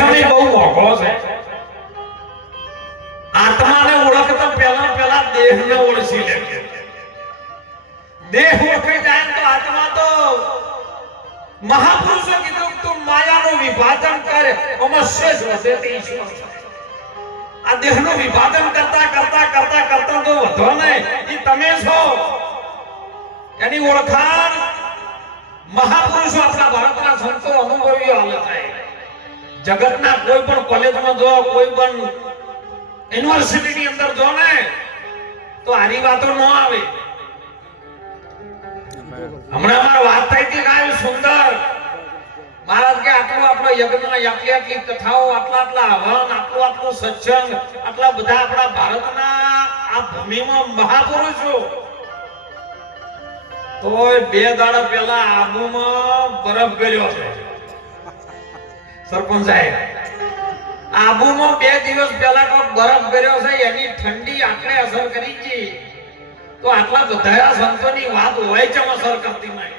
બહુ મોઘો છે. આત્માને ઓળખતા પહેલા દેહને ઓળખી લે. દેહ ઓળખી જાય તો આત્મા તો મહાપુરુષો કીધું તું માયાનું વિભાજન કરે અમસ્ય વધે તે ઈશ્વર. આ દેહનું વિભાજન કરતા તો વધો ને એ તમે છો. એની ઓળખાણ મહાપુરુષો આપણા ભારતના સંતો અનુભવીઓ હાલે થાય. જગતના કોઈ પણ કોલેજમાં જો, કોઈ પણ યુનિવર્સિટીની અંદર જો ને તો આની વાતો ન આવે. હમણાં અમાર વાત થઈ હતી કાય સુંદર મહારાજ કે આટલું આપણો યજ્ઞમાં આટલી કથાઓ, આટલા હવન, આટલું સત્સંગ, આટલા બધા આપણા ભારતના આ ભૂમિમાં મહાપુરુષો તોય 2 દાડા પહેલા આબુમાં બરફ ગળ્યો છે. સરપંચ સાહેબ, આબુમાં 2 દિવસ પહેલા કોઈ બરફ ગળ્યો છે. એની ઠંડી આટલે અસર કરી છે તો આટલા બધા સંતોની વાત હોય છે અસર કરતી નહીં.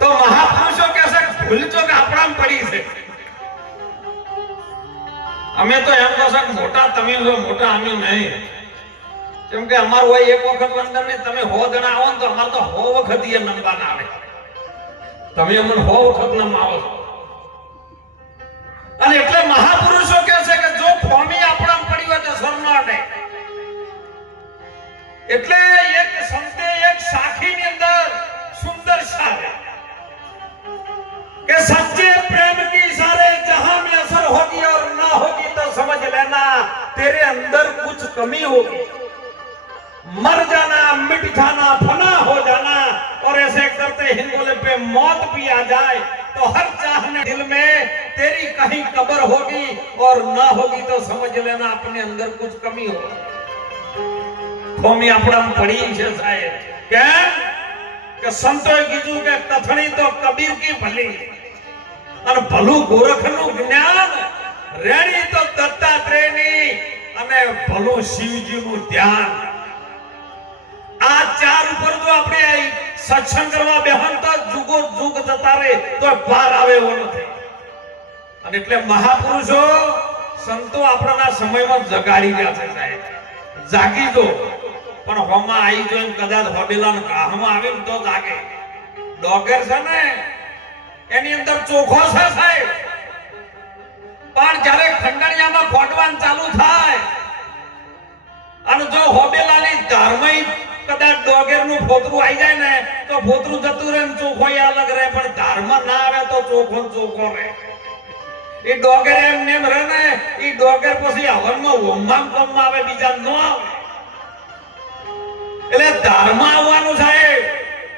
તો મહાપુરુષો કહે છે ભૂલ તો કે આપણામાં પડી છે. અમે તો એમ કહો છો મોટા તમે છો, મોટા અમે નહીં. કેમ કે અમાર હોય એક વખત વંદન ને તમે 100 જણા આવો ને તો અમાર તો 100 વખત એ નંબા ના આવે. તમે અમને 100 વખત નંબાવો છો. અને એટલે મહાપુરુષો કહે છે કે જો ફોમી આપણામાં પડી હોય તો સરનાટે. એટલે એક સંતે એક સાખીની અંદર સુંદર સારે કે સच्चे प्रेम की सारे जहां में असर होगी और ना होगी तो समझ लेना तेरे अंदर कुछ कमी होगी. मर जाना, मिट जाना, फना हो जाना और ऐसे करते हिंदोले पे मौत भी आ जाए तो हर चाहने दिल में तेरी कहीं कब्र होगी और ना होगी तो समझ लेना अपने अंदर कुछ कमी होगी. ફોમી આપણામાં પડી છે સાહેબ. કેમ કે સંતોએ કીધું કે કથણી તો કબીર કી ભલી અને ભલું ગોરખનું જ્ઞાન, રેણી તો દત્તાત્રેયની અને ભલું શિવજીનું ધ્યાન. આ 4 ઉપર જો આપણે સત્સંગ કરવા બેહન તો જુગો જુગ જતા રહે તો પાર આવે એવો નથી. અને એટલે મહાપુરુષો સંતો આપણાના સમયમાં જગાડી ગયા છે સાહેબ. જાગી દો પણ હોમાં આવી જોઈને કદાચ હોબેલાનો ગાહમાં આવે ને તો જાગે. ડોગર છે ને એની અંદર ચોખો છે સાહેબ. પણ જ્યારે ખંડણિયામાં ખોટવાન ચાલુ થાય અને જો હોબેલાની ધારમય કદાચ ડોગરનું ફોતરું આવી જાય ને તો ફોતરું જતું રહે ને ચોખો અલગ રહે. પણ ધારમાં ના આવે તો ચોખો રહે. એ ડોગર એમ નેમ રહે ને એ ડોગર પછી હવનમાં હોમમાં કમમાં આવે, બીજા ન આવે. એટલે ધારમાં આવવાનું સાહેબ.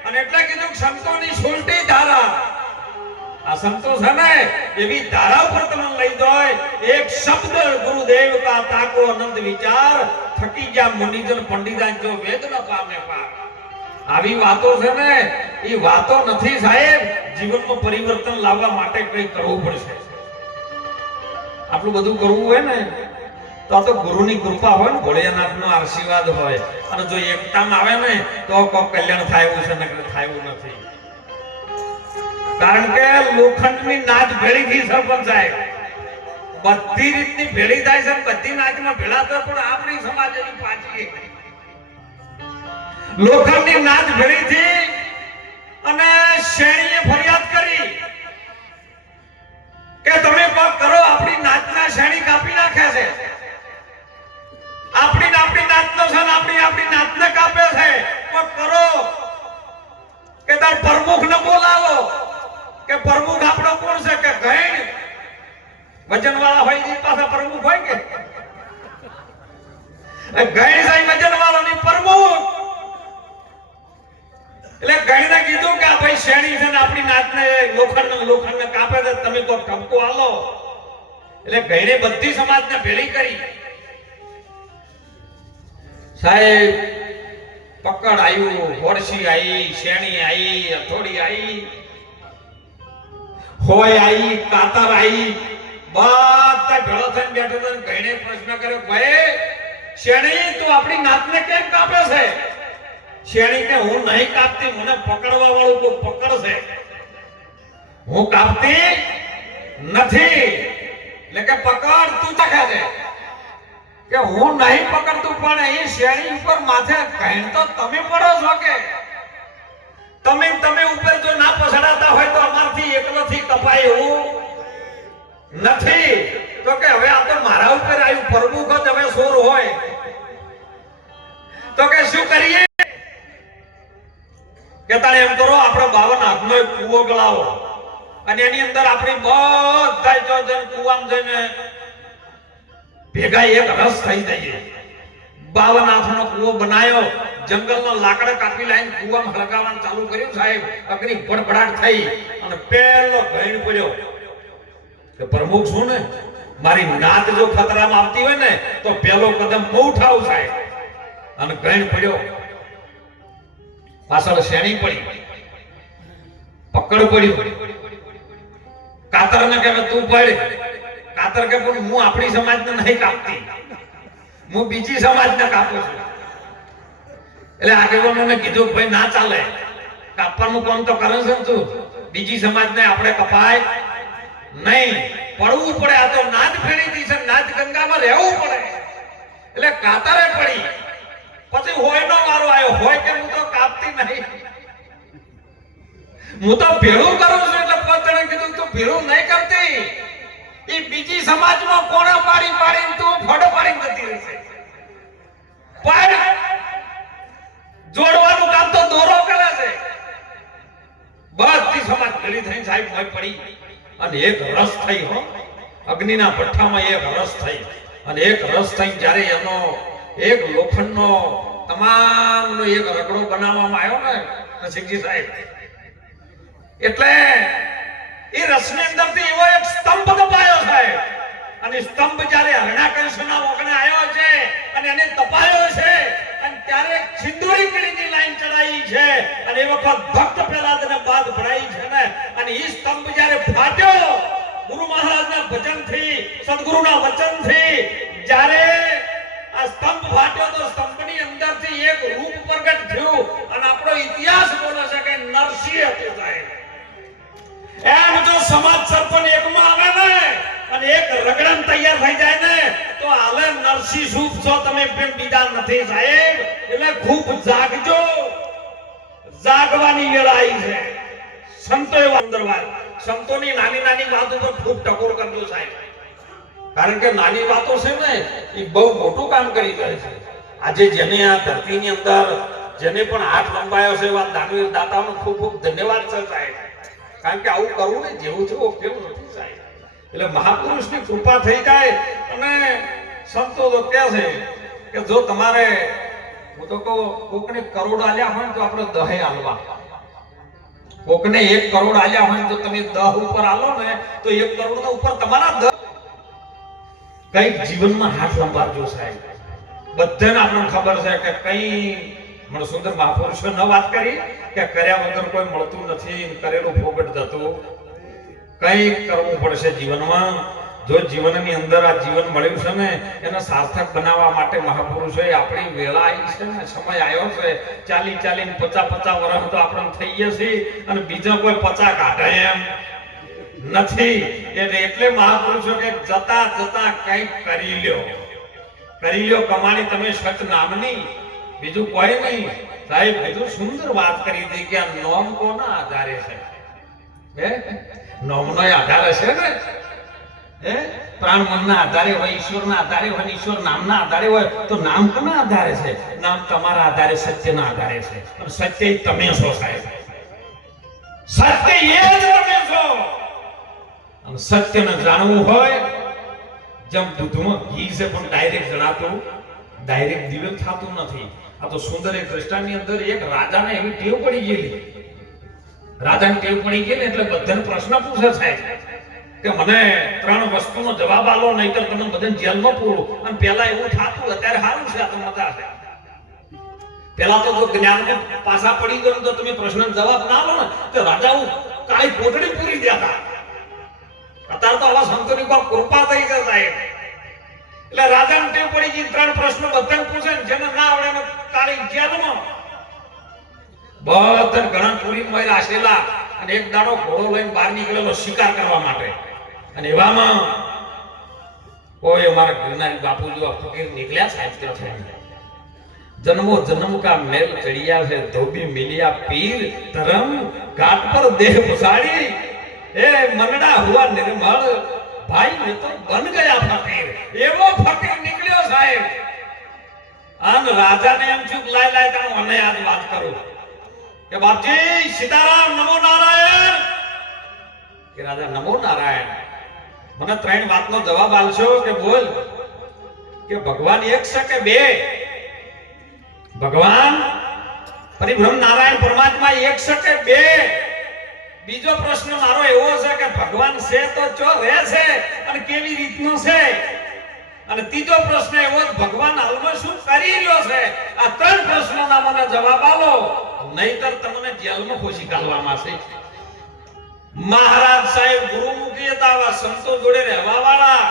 અને એટલે કીધું સંતોની સુલટી ધારા. આ સંતો છે ને એવી ધારા ઉપર તમે લઈ જાય. એક શબ્દ ગુરુદેવ કા તાકો અનંત વિચાર થકી ગયા મુનિજન પંડિતાન જો વેદ ન પામે પાર. આવી વાતો છે ને એ વાતો નથી સાહેબ. જીવનમાં પરિવર્તન લાવવા માટે કંઈ કરવું પડશે. આટલું બધું કરવું હોય ને તો આ તો ગુરુની કૃપા હોય ને, ભોળિયાનાથનો આશીર્વાદ હોય. અને જો એકતામાં આવે ને તો કોઈ કલ્યાણ થાય છે ને થાય નથી. કારણ કે લોખંડની નાચ ભેળી થી સરપંચ સાહેબ બધી રીતની ભેળી થાય છે. બધી નાચમાં ભેળા થાય પણ આપણી સમાજની પાછી લોખંડની નાચ ભેળી થી અને શેણીએ ફરિયાદ કરી કે તમે કોક કરો, આપણી નાચના શેણી કાપી નાખે છે. આપણી નાચનો છે ને આપણી નાચને કાપે છે. કોક કરો કે તાર પ્રમુખને બોલાવો. કે પ્રમુખ આપણો કોણ છે કે ગઈણ વજનવાળા હોય એ પાછા પ્રમુખ હોય કે ગઈણ સાહેબ વજનવાળાની પ્રમુખ. એટલે ગઈણે કીધું કે આ ભાઈ શેણી છે ને આપણી નાચને લોખંડને કાપે છે, તમે કોઈ ઠપકો આલો. એટલે ગઈણે બધી સમાજને ભેળી કરી સાહેબ. પકડ આવ્યું, હોડસી આવી, શેણી આવી, હથોડી આવી, હોય આવી, કાતર આવી, બધા ભેળો થઈને બેઠો હતો. ગઈણે પ્રશ્ન કર્યો, ભાઈ શેણી તું આપણી નાચને કેમ કાપે છે? શેણી કે હું નહીં કાપતી, મને પકડવા વાળું કોઈ પકડશે. હું કાપતી નથી એટલે કે પકડ તું ચાખે છે કે હું નહીં પકડતું, પણ એ શેરી ઉપર માથે કહેણ તો તમે પડો છો કે તમે ઉપર જો ના પછડાતા હોય તો અમારથી એકલોથી કપાય એવું નથી. તો કે હવે આ તો મારા ઉપર આવ્યું, પ્રમુખ જ હવે સોર હોય તો કે શું કરીએ? કે તારે એમ કરો, આપણે 52 હાથનો એક કૂવો ગળાવો અને એની અંદર આપણી બધા જો કૂવામાં જઈને ભેગા એક રસ થઈ જઈએ. 52 હાથનો કૂવો બનાવ્યો, જંગલનો લાકડા કાપી લાઈને કૂવામાં લગાવવાનું ચાલુ કર્યું. સાહેબ અગ્નિ ભડભડાટ થઈ અને પેલો ભેણ પડ્યો કે પ્રમુખ છું ને, મારી નાત જો ખતરામાં આવતી હોય ને તો પેલો કદમ હું ઉઠાવું સાહેબ. અને ગણ પડ્યો, પાછળ શેણી પડી, પકડ પડ્યું. કાતર ને કહેવાય તું પડ. કાતર કે પણ હું આપણી સમાજને નહીં કાપતી, હું બીજી સમાજને કાપું છું. એટલે આગેવાનોને કીધું ભાઈ ના ચાલે, કાપવાનું કામ તો કરે છે તું, બીજી સમાજને આપણે કપાય નહીં, પડવું પડે. આ તો નાદ ફેરી છે, નાદ ગંગામાં રહેવું પડે. એટલે કાતરે પડી. પછી હોય નો મારો આવ્યો, હોય કે હું તો કાપતી નહીં, હું તો ભેળું કરું છું. એટલે 5 જણે કીધું તું ભેળું નહીં કરતી, એ બીજી સમાજમાં કોણા પાડી પાડીને તું ફોડો પાડીને જતી રહેશે. પણ જોડવાનું કામ તો દોરો કરે છે. બધી સમાજ ભેળી થઈને સાહેબ મોય પડી અને એક રસ થઈ. હો, અગ્નિના ભઠ્ઠામાં એક રસ થઈ અને એક રસ થઈ જ્યારે એનો એક લોખંડનો તમામનો એક રગડો બનાવવામાં આવ્યો ને રસિકજી સાહેબ, એટલે એ રસની અંદરથી એવો એક સ્તંભ દબાયો સાહેબ. અને સ્તંભ જ્યારે હરણાકંશના ઓગણે આવ્યો છે અને એને તપાયો છે અને ત્યારે સિંદૂરી કડીની લાઈન ચડાઈ છે અને એ વખત ભક્ત પ્રહલાદને બાદ ભરાઈ છે ને, અને એ સ્તંભ જ્યારે ફાટ્યો ગુરુ મહારાજના ભજનથી, સદગુરુના વચનથી, જ્યારે આ સ્તંભ ફાટ્યો તો સ્તંભની અંદરથી એક રૂપ પ્રગટ થયું અને આપણો ઇતિહાસ બોલે છે કે નરસિંહ હતું સાહેબ. એમ જો સમાજ સરપંચ એકમાં આવે ને અને એક રગડન તૈયાર થઈ જાય ને તો હાલે નરસિંહ સૂપ છો તમે, બીજા નથી સાહેબ. એટલે ખૂબ જાગજો, જાગવાની વેળા આવી છે. સંતો એવા અંદર વાત, સંતોની નાની નાની વાત ઉપર ખૂબ ટકોર કરજો સાહેબ. કારણ કે નાની વાતો છે ને એ બહુ મોટું કામ કરી જાય છે. આજે જેને આ ધરતીની અંદર જેને પણ હાથ લંબાયો છે એવા દાનવીર દાતાનો ખૂબ ખૂબ ધન્યવાદ છે સાહેબ. કારણ કે આવું કરવું ને જેવું છે કેવું નથી સાહેબ. એટલે મહાપુરુષની કૃપા થઈ જાય. અને સંતો તો કહે છે કે જો તમારે, હું તો કહું, કોકને કરોડ આલ્યા હોય તો આપણે 10 આલવા. કોકને 1 કરોડ આલ્યા હોય તો તમે 10 ઉપર આલો ને તો 1 કરોડ ઉપર તમારા 10 કઈક જીવનમાં હાથ લંબાવજો સાહેબ. બધાને આપણને ખબર છે કે કઈ મને સુંદર મહાપુરુષો ન વાત કરી કે કર્યા વગર કોઈ મળતું નથી, કરેલું ફોગટ જતું. કઈક કરવું પડશે જીવનમાં. જો જીવનની અંદર આ જીવન મળ્યું છે ને એને સાર્થક બનાવવા માટે મહાપુરુષોએ આપણી વેળા આવી છે ને, સમય આવ્યો છે. 40 50 વર્ષ તો આપણે થઈ ગયા છીએ અને બીજા કોઈ 50 કાઢે એમ નથી. એટલે મહાપુરુષો કે જતા જતા કંઈક કરી લ્યો કમાણી તમે સત નામની, બીજું કોઈ નહીં સાહેબ. બીજું સુંદર વાત કરી હતી કે આ નોમ કોના આધારે છે? નોમનો આધાર હશે ને, પ્રાણ મનના આધારે હોય, ઈશ્વરના આધારે હોય, ઈશ્વર નામના આધારે હોય તો નામ કોના આધારે છે? નામ તમારા આધારે, સત્યના આધારે છે. અને સત્ય તમે છો સાહેબ. સત્ય એ જ તમે છો. અને સત્યને જાણવું હોય, જેમ દૂધમાં ઘી છે પણ ડાયરેક્ટ જણાતું, ડાયરેક્ટ દિવ્ય થતું નથી. આ તો સુંદર એક દ્રષ્ટાંતની અંદર એક રાજાને એવી ટેવ પડી ગયેલી. રાજાને ટેવ પડી ગયેલી એટલે બધાને પ્રશ્ન પૂછે સાહેબ કે મને 3 વસ્તુનો જવાબ આલો, નહીતર તમે બધાને જેલમાં પૂરો. અને પહેલા એવું થાતું, અત્યારે સારું છે, આ તો મજા છે. પહેલા તો જો જ્ઞાનને પાછા પડી ગયો તો તમે પ્રશ્નનો જવાબ ના આલો ને તો રાજાઓ કાળી કોટડી પૂરી દેતા. અત્યારે તો આવા સંતોની પર કૃપા થઈ છે સાહેબ. એટલે રાજાને ટેવ પડી ગઈ, 3 પ્રશ્નો બધાને પૂછે ને જેને ના આવડે એને કાળી જેલમાં. બધા ઘણા પૂરી માં રાશેલા અને એક દાડો ઘોડો લઈને બહાર નીકળેલો શિકાર કરવા માટે. અને એવામાં કોઈ અમારા ગિરનારી બાપુ જો ફકીર નીકળ્યા સાહેબ ત્યાંથી जन्मो जन्म का मेल चढ़िया से धोबी मिलिया पीर धर्म घाट पर देह बुसाड़ी ए मनड़ा हुआ निर्मल भाई मैं तो बन गया फकीर एवो फकीर निकलियो साहेब अन राजा ने हम चुप लाय लाय ता મને યાદ વાત કરું કે બાપજી સીતારામ નમો નારાયણ કે રાજા નમો નારાયણ મને ત્રણ વાતનો જવાબ આલશો કે બોલ કે ભગવાન એક છે કે બે भगवान परिभ्रम नारायण परमात्मा एक છે કે બે બીજો પ્રશ્ન મારો એવો છે કે ભગવાન છે તો ચો રહે છે અને કેવી રીતનો છે અને ત્રીજો પ્રશ્ન એવો ભગવાન હાલમાં શું કરી રહ્યો છે આ ત્રણ પ્રશ્નોના મને જવાબ આપો નહીતર તમને જેલમાં ખોસી કાઢવામાં છે મહારાજ સાહેબ ગુરુમુખી હતા સંતો જોડે રહેવા વાળા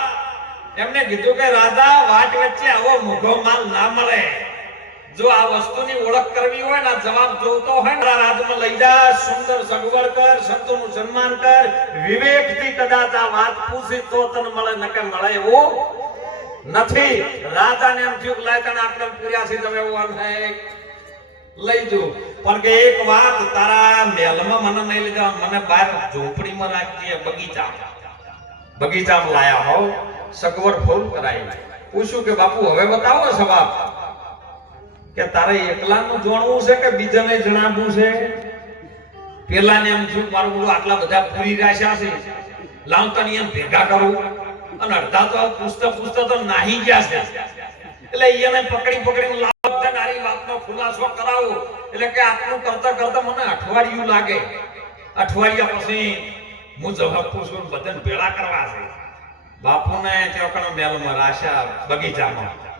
એમને કીધું કે રાજા વાટ વચ્ચે આવો મોઘો માલ ના મળે जो आ वस्तुनी ओळख करवी होय ना जवाब जोतो होय ना રાજમાં લઈ જા સુંદર સગવડ કર સંતોનું સન્માન કર વિવેકથી કદાચ આ વાત પૂછી તો તને મળે ન કે મળે એવું નથી રાજાને એમ થયું કે લાય તને આટલા પૂર્યા છે તમે એવું આને લઈ જો પણ કે એક વાત તારા મહેલમાં મને નહીં લઈ જા મને બહાર ઝોપડીમાં રાખજે બગીચામાં લાયા હો સગવડ ફૂલ કરાઈ પૂછ્યું કે બાપુ હવે બતાવો સવાલ કે તારે એકલાનું જાણવું છે કે બીજાને જણાવવું છે પેલાને એમ થયું મારું બોલું આટલા બધા પૂરી રાખ્યા છે લાવતાની એમ ભેગા કરું અને અડધા તો પૂછતા તો નાહી ગયા છે એટલે એને પકડીને લાવતા નારી વાતનો ખુલાસો કરાવો એટલે કે આટલું કરતા કરતા મને અઠવાડિયું લાગે અઠવાડિયા પછી હું જવાબ પૂછું બધાને ભેળા કરવા છે બાપુને ચોકણ મેલમાં રાખ્યા બગીચામાં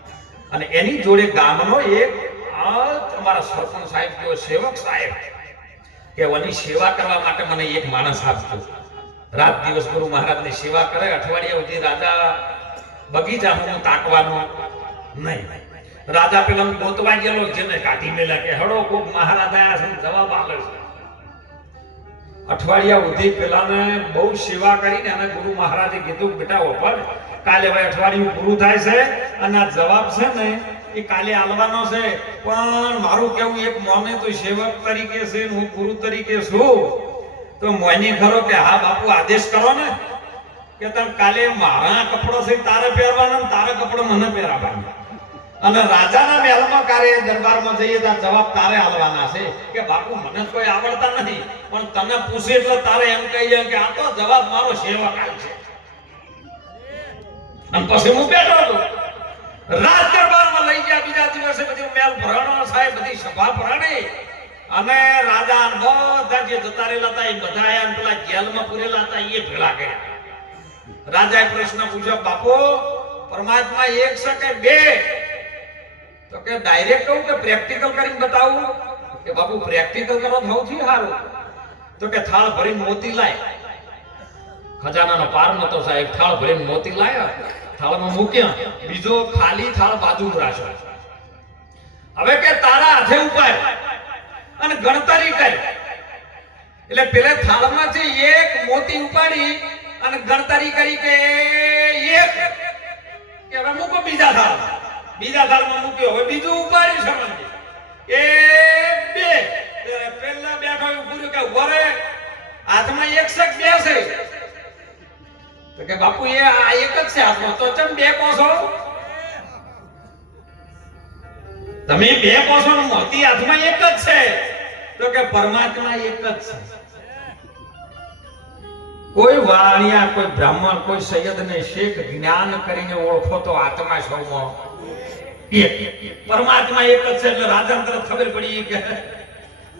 અને એની જોડે ગામનો એક અમારા સરપંચ સાહેબ કેવો સેવક સાહેબ કે ઓની સેવા કરવા માટે મને એક માણસ આપજો રાત દિવસ ગુરુ મહારાજની સેવા કરે અઠવાડિયા સુધી રાજા બગીચામાં તાકવાનો નહીં રાજા પેલા ગોતવા ગયેલો જેને કાઢી મેલા કે હડો કોક મહારાજ આયા છે જવાબ આપે છે અઠવાડિયા સુધી પેલાને બહુ સેવા કરીને અને ગુરુ મહારાજે કીધું બેટા ઓપર કાલે ભાઈ અઠવાડિયું પૂરું થાય છે અને આ જવાબ છે ને એ કાલે આલવાનો છે પણ મારું કેવું એક મોને તો સેવક તરીકે છે હું ગુરુ તરીકે છું તો મોની ખરો કે હા બાપુ આદેશ કરો ને કે તમ કાલે મારા કપડો છે તારે પહેરવાના તારા કપડો મને પહેરાવવાના અને રાજાના મહેલમાં કાર્ય દરબારમાં જઈએ તો જવાબ તારે આલવાના છે કે બાપુ મને કોઈ આવડતા નથી પણ તને પૂછે એટલે તારે એમ કહી જાય કે આ તો જવાબ મારો સેવક આલ છે અને પછી હું બેઠો હતો રાજ દરબારમાં લઈ ગયા બીજા દિવસે બધી મેલ ભરાણો સાહેબ બધી સભા ભરાણી અને રાજા બધા જે જતા રહેલા હતા એ બધા આયા પેલા જેલમાં પૂરેલા હતા એ ભેળા કર્યા રાજાએ પ્રશ્ન પૂછ્યો બાપુ પરમાત્મા એક છે કે બે તો કે ડાયરેક્ટ કહું કે પ્રેક્ટિકલ કરીને બતાવું કે બાપુ પ્રેક્ટિકલ કરો સૌથી સારું તો કે થાળ ભરીને મોતી લાય ખજાનાનો પાર નતો સાહેબ થાળ ભરીને મોતી લાયા થાળમાં મૂક્યા બીજો ખાલી થાળ બાજુમાં રાખ્યો હવે કે તારા હાથે ઉપાય અને ગણતરી કર એટલે પેલા થાળમાંથી એક મોતી ઉપાડી અને ગણતરી કરી કે એક કે હવે મૂકો બીજા થાળમાં મૂક્યો હવે બીજું ઉપાડી સમજ એ બે પેલા બેઠો પૂરું કે વરે હાથમાં એક શક બે છે તો કે બાપુ એ આ એક જ છે હાથમાં તો ચમ બે કોસો તમે બે કોસો નું મોતી હાથમાં એક જ છે તો કે પરમાત્મા એક જ છે કોઈ વાણિયા કોઈ બ્રાહ્મણ કોઈ સૈયદ ને શેખ જ્ઞાન કરીને ઓળખો તો આત્મા સૌમાં એક પરમાત્મા એક જ છે એટલે રાજા તરફ ખબર પડી કે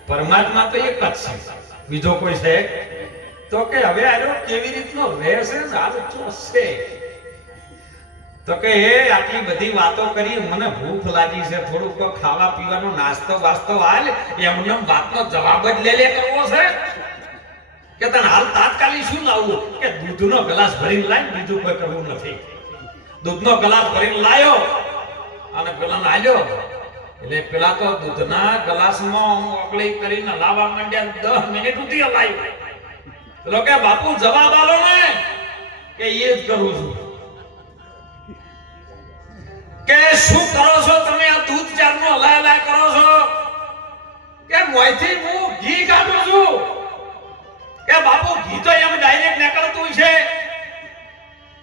પરમાત્મા તો એક જ છે બીજો કોઈ છે તો કે હવે આનો કેવી રીતનો રહેશે ને આ છે તો કે એ આટલી બધી વાતો કરી મને ભૂખ લાગી છે થોડુંક ખાવા પીવાનો નાસ્તો વાસ્તો હાલ એમને વાતનો જવાબ જ લે કરવો છે કે તને હાલ તાત્કાલિક શું લાવવું કે દૂધનો ગ્લાસ ભરીને લાય બીજું કોઈ કરવું નથી દૂધનો ગ્લાસ ભરીને લાયો અને પેલાને આલ્યો એટલે પેલા તો દૂધના ગ્લાસમાં ઓગળી કરીને લાવવા માંડ્યા 10 મિનિટ સુધી લાવ્યો પેલો કે બાપુ જવાબ આલો ને કે એ જ કરું છું. કે શું કરો છો તમે? આ દૂધ ચારનો હલાય કરો છો કે મોયથી હું ઘી કાઢું છું? કે બાપુ ઘી તો એમ ડાયરેક્ટ નીકળતું છે.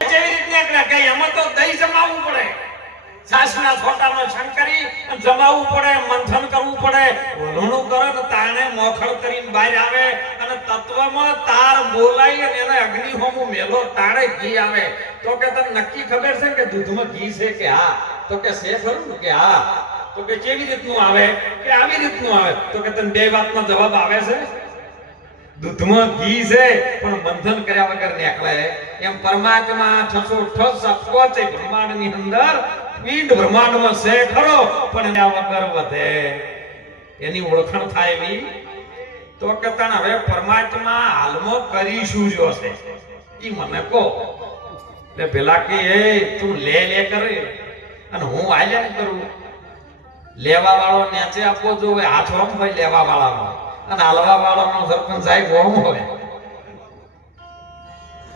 કેવી રીતે નીકળે? કે એમાં તો દહીં જમાવવું પડે, સાસના છોટાનો શંકરી જમાવવું પડે, મંથન કરવું પડે, વલણું કરે ને તાણે મોખળ કરીને બહાર આવે અને તત્વમાં તાર બોલાય અને એને અગ્નિ હોમું મેલો તાણે ઘી આવે. તો કે તને નક્કી ખબર છે કે દૂધમાં ઘી છે? કે હા. તો કે છે ખરું? કે હા. તો કે કેવી રીતનું આવે? કે આવી રીતનું આવે. તો કે તને બે વાતનો જવાબ આવે છે. દૂધમાં ઘી છે પણ બંધન કર્યા વગર નીકળે. એમ પરમાત્મા ઠસો ઠસ આપવો છે બ્રહ્માંડની અંદર, પિંડ બ્રહ્માંડમાં છે ખરો પણ એના વગર વધે. એની ઓળખાણ થાય એવી. તો કે તને હવે પરમાત્મા હાલમાં કરીશું જો છે ઈ મને કહો. એટલે પેલા કે એ તું લે કરે અને હું આલ્યા કરું. લેવા વાળો નેચે આપવો જોઈએ, હાથ ઓમ હોય લેવા વાળાનો, અને હાલવા વાળાનો સરપંચ સાહેબ ઓમ હોય.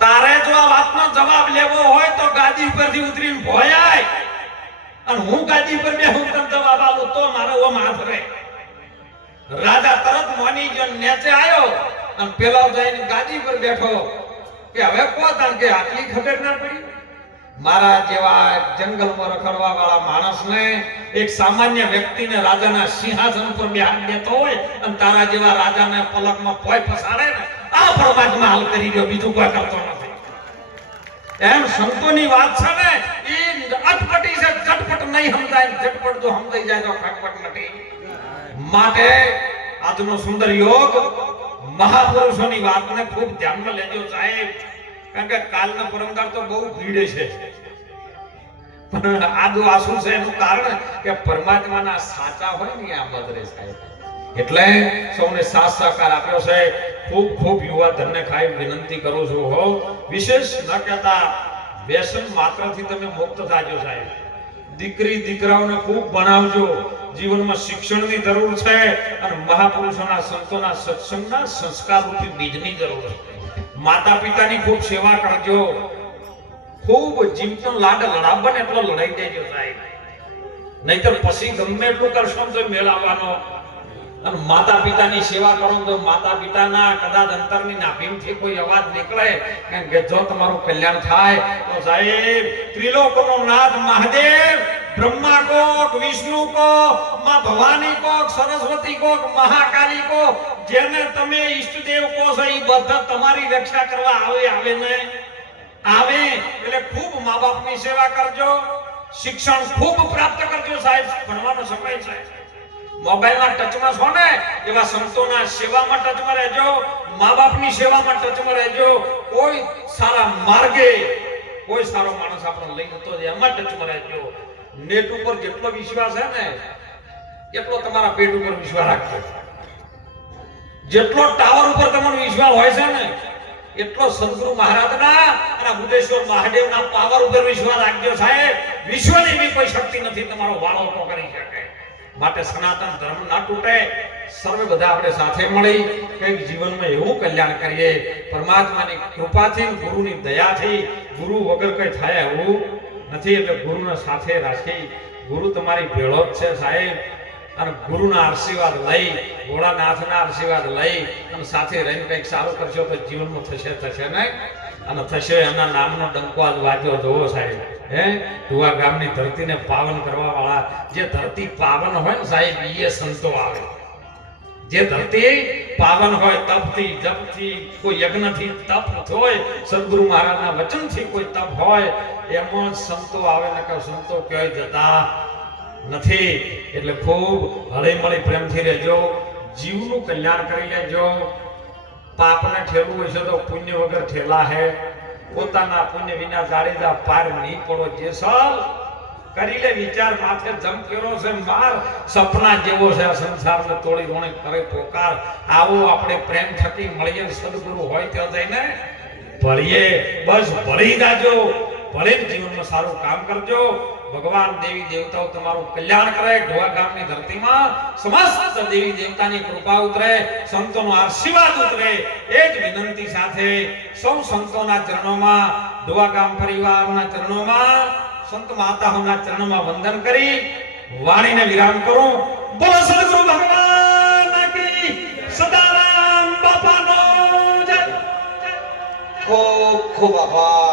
તારે જો આ વાતનો જવાબ લેવો હોય તો ગાદી પરથી ઉતરીને ભોયાય અને હું ગાદી પર બેહું તને જવાબ આલું તો મારો ઓમ હાથ રહે. રાજા તરત મોની ગયો, નેચે આવ્યો અને પેલા જઈને ગાદી પર બેઠો કે હવે કોણ કે આટલી ખબર ના પડી? મારા જેવા જંગલમાં રખડવા વાળા માણસને, એક સામાન્ય વ્યક્તિને રાજાના સિંહાસન પર બેહાડી દેતો હોય અને તારા જેવા રાજાને પલકમાં પોય ફસાડે ને, આ પરમાત્મા હાલ કરી રહ્યો, બીજું કોઈ કરતો નથી. એમ સંતોની વાત છે ને એ અટપટી છે, ઝટપટ નહીં સમજાય. ઝટપટ જો સમજાઈ જાય તો ખટપટ નથી. માટે આજનો સુંદર યોગ મહાપુરુષોની વાતને ખૂબ ધ્યાનમાં લેજો સાહેબ. કારણ કે કાલના પરમદાર તો બહુ ભીડ છે, પણ આદુ આસુ છે એનું કારણ કે પરમાત્માના સાચા હોય ને આ બદરે સાહેબ. એટલે સૌને સાથ સહકાર આપ્યો છે. ખૂબ ખૂબ યુવા ધનને ખાઈ વિનંતી કરું છું હો, વિશેષ ન કહેતા વ્યસન માત્રથી તમે મુક્ત થાજો સાહેબ. દીકરી દીકરાઓને ખૂબ ભણાવજો. જીવનમાં શિક્ષણની જરૂર છે અને મહાપુરુષોના સંતોના સત્સંગના સંસ્કારરૂપી બીજની જરૂર છે. માતા પિતાની ખૂબ સેવા કરજો. ખૂબ જીવતો લાડ લડાવવા ને એટલો લડાઈ દેજો સાહેબ. નહીતર પછી ગમે એટલું કરશો તો મેળવવાનો. અને માતા પિતાની સેવા કરો તો માતા પિતાના કદાચ અંતરની નાભીમાંથી કોઈ અવાજ નીકળે કે જો તમારું કલ્યાણ થાય તો સાહેબ ત્રિલોકનો નાથ મહાદેવ, બ્રહ્મા કોક, વિષ્ણુ કોક, માં ભવાની કોક, સરસ્વતી કોક, મહાકાલી કોક, જેને તમે ઈષ્ટદેવ કહો છો એ બધા તમારી રક્ષા કરવા આવે ને આવે. એટલે ખૂબ મા બાપની સેવા કરજો. શિક્ષણ ખૂબ પ્રાપ્ત કરજો સાહેબ. ભણવાનો સમય છે. મોબાઈલના ટચમાં છો ને એવા સંતોના સેવામાં ટચમાં રહેજો. મા બાપની સેવામાં ટચમાં રહેજો. કોઈ સારા માર્ગે કોઈ સારો માણસ આપણને લઈ જતો એમાં ટચમાં રહેજો. નેટ ઉપર જેટલો વિશ્વાસ છે ને એટલો તમારા પેટ ઉપર વિશ્વાસ રાખજો. જેટલો ટાવર ઉપર તમારો વિશ્વાસ હોય છે ને એટલો સદગુરુ મહારાજના અને બુદ્ધેશ્વર મહાદેવના પાવર ઉપર વિશ્વાસ રાખજો સાહેબ. વિશ્વની બી કોઈ શક્તિ નથી તમારો વાળો તો કરી શકે. માટે સનાતન ધર્મ ના તૂટે. સર્વે બધા આપણે સાથે મળી કંઈક જીવનમાં એવું કલ્યાણ કરીએ. પરમાત્માની કૃપાથી, ગુરુની દયાથી. ગુરુ વગર કઈ થાય એવું નથી. એટલે ગુરુને સાથે રાખી. ગુરુ તમારી ભેળો જ છે સાહેબ. અને ગુરુના આશીર્વાદ લઈ, ભોળાનાથના આશીર્વાદ લઈ અને સાથે રહીને કંઈક સારું કરશો તો જીવનમાં થશે ને. અને થશે. એના નામનો ડંકો આજ વાગ્યો જોવો સાહેબ. ધુવા ગામની ધરતીને પાવન કરવા વાળા, જે ધરતી પાવન હોય ને સાહેબ એ સંતો આવે. જે ધરતી પાવન હોય તપથી, જપથી, કોઈ યજ્ઞથી તપ હોય, સદગુરુ મહારાજના વચનથી કોઈ તપ હોય, એમાં જ સંતો આવે. ને કે સંતો ક્યાંય જતા નથી. એટલે ખૂબ હળી મળી પ્રેમથી રહેજો. જીવનું કલ્યાણ કરી લેજો. પાપને ઠેલવું હોય છે તો પુણ્ય વગર ઠેલા હે. પોતાના પુણ્ય વિના જાડેજા પાર નહીં પડો. જે સલ કરી લે વિચાર માથે જમ કેરો છે માર. સપના જેવો છે આ સંસારને તોડી રોણે કરે પોકાર. આવો આપણે પ્રેમ થકી મળીએ. સદગુરુ હોય ત્યાં જઈને ભળીએ. બસ ભળી જાજો. ભલે જીવનમાં સારું કામ કરજો. ભગવાન દેવી દેવતાઓ તમારું કલ્યાણ કરે. ઢોવા ગામની ધરતીમાં સમસ્ત દેવી દેવતાની કૃપા ઉતરે, સંતોનો આશીર્વાદ ઉતરે. એ જ વિનંતી સાથે સૌ સંતોના ચરણોમાં દુઆ ગામ પરિવારના ચરણોમાં સંત માતાઓના ચરણોમાં વંદન કરી વાણીને વિરામ કરું. બોલો સદગુરુ ભગવાન કી સદારામ બાપાનો જય. ખૂબ ખૂબ આભાર.